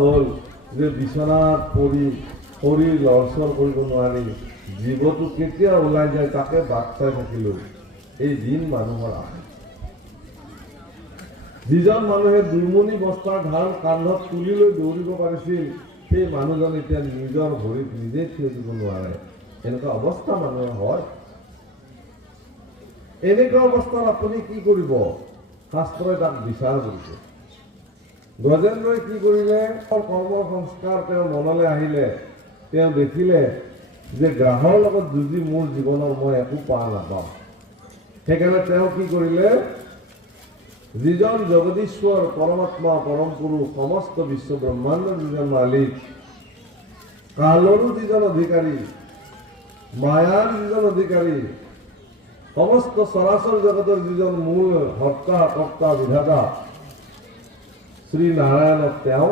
হ'ল যে বিচনাত পৰি শৰীৰ লৰচৰ কৰিব নোৱাৰি জীৱটো কেতিয়া ওলাই যায় তাকে বাট চাই থাকিলো এই দিন মানুহৰ আহে। যিজন মানুহে দুৰ্মণি বস্তাৰ ধান কান্ধত তুলি লৈ দৌৰিব পাৰিছিল সেই মানুহজন এতিয়া নিজৰ ভৰিত নিজে থিয় দিব নোৱাৰে। এনেকুৱা অৱস্থা মানুহৰ হয়। এনেকুৱা অৱস্থাত আপুনি কি কৰিব? শাস্ত্ৰই তাক বিচাৰ কৰিছে। গজেন্দ্ৰই কি কৰিলে? কৰ্মৰ সংস্কাৰ তেওঁৰ মনলৈ আহিলে। তেওঁ দেখিলে যে গ্ৰাহৰ লগত যুঁজি মোৰ জীৱনৰ মই একো পোৱা নাপাওঁ। সেইকাৰণে তেওঁ কি কৰিলে? যিজন জগদীশ্বৰ পৰমাত্মা পৰম পুৰুষ সমস্ত বিশ্ব ব্ৰহ্মাণ্ডৰ যিজন মালিক, কালৰো যিজন অধিকাৰী, মায়াৰ যিজন অধিকাৰী, সমস্ত চৰাচৰ জগতৰ যিজন মূল হৰ্তা কৰ্তা বিধাতা শ্ৰী নাৰায়ণক তেওঁ